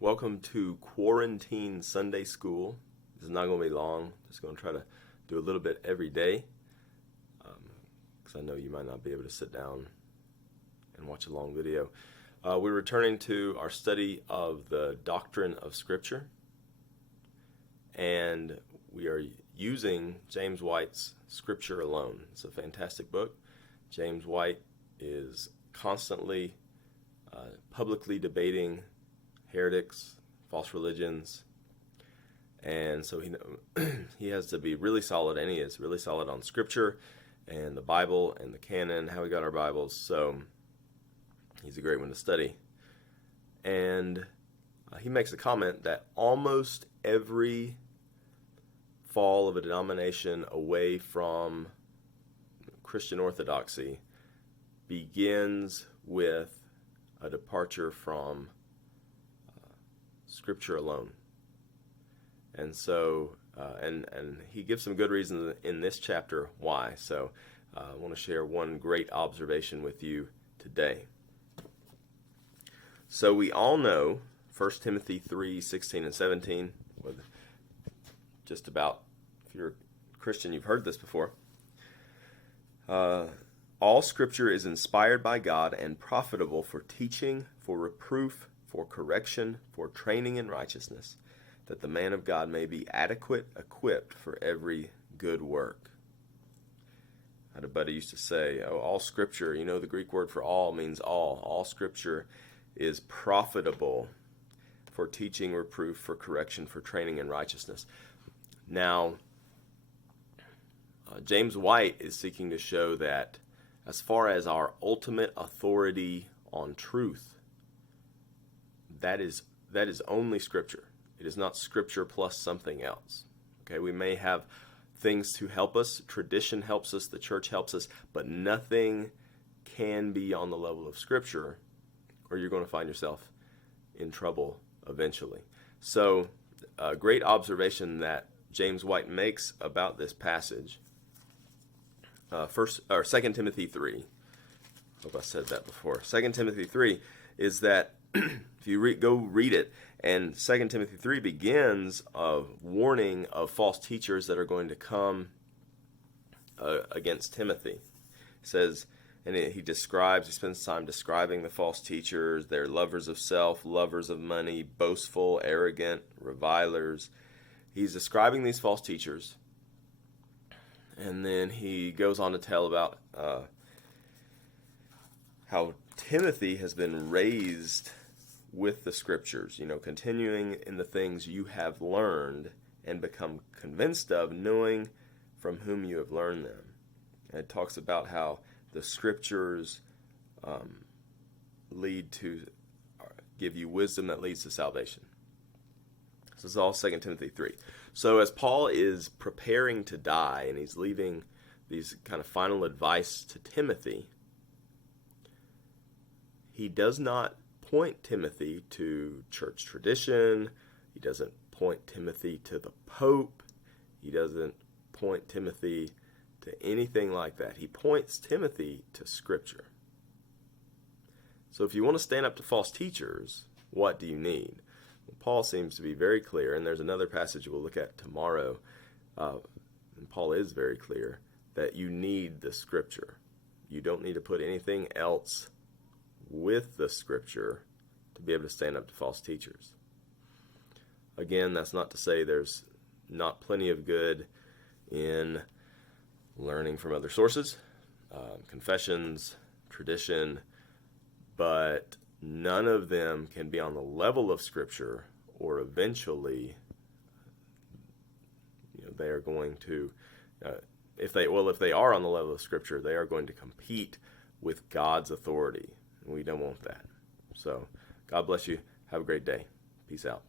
Welcome to Quarantine Sunday School. This is not going to be long. Just going to try to do a little bit every day because I know you might not be able to sit down and watch a long video. We're returning to our study of the Doctrine of Scripture, and we are using James White's Scripture Alone. It's a fantastic book. James White is constantly publicly debating heretics, false religions, and so he has to be really solid, and he is really solid on Scripture and the Bible and the canon, how we got our Bibles. So he's a great one to study. And he makes a comment that almost every fall of a denomination away from Christian orthodoxy begins with a departure from Scripture alone. And so, and he gives some good reasons in this chapter why. So I want to share one great observation with you today. So we all know 1 Timothy 3:16 and 17, with just about, if you're a Christian, you've heard this before. All Scripture is inspired by God and profitable for teaching, for reproof, for correction, for training in righteousness, that the man of God may be adequate, equipped for every good work. I had a buddy used to say, all Scripture, the Greek word for all means all. All Scripture is profitable for teaching, reproof, for correction, for training in righteousness. Now, James White is seeking to show that as far as our ultimate authority on truth, that is only Scripture. It is not Scripture plus something else. Okay, we may have things to help us. Tradition helps us. The church helps us. But nothing can be on the level of Scripture, or you're going to find yourself in trouble eventually. So, a great observation that James White makes about this passage. 2 Timothy 3. I hope I said that before. 2 Timothy 3 is that if you go read it, and 2 Timothy 3 begins a warning of false teachers that are going to come against Timothy. It says, and he spends time describing the false teachers. They're lovers of self, lovers of money, boastful, arrogant, revilers. He's describing these false teachers. And then he goes on to tell about how Timothy has been raised with the Scriptures, continuing in the things you have learned and become convinced of, knowing from whom you have learned them. And it talks about how the Scriptures give you wisdom that leads to salvation. This is all 2 Timothy 3. So as Paul is preparing to die and he's leaving these kind of final advice to Timothy, he does not point Timothy to church tradition. He doesn't point Timothy to the Pope. He doesn't point Timothy to anything like that. He points Timothy to Scripture. So if you want to stand up to false teachers, what do you need? Well, Paul seems to be very clear, and there's another passage we'll look at tomorrow, and Paul is very clear, that you need the Scripture. You don't need to put anything else with the Scripture to be able to stand up to false teachers. Again, that's not to say there's not plenty of good in learning from other sources, confessions, tradition, but none of them can be on the level of Scripture, or eventually they are going to, if they are on the level of Scripture, they are going to compete with God's authority. We don't want that. So, God bless you. Have a great day. Peace out.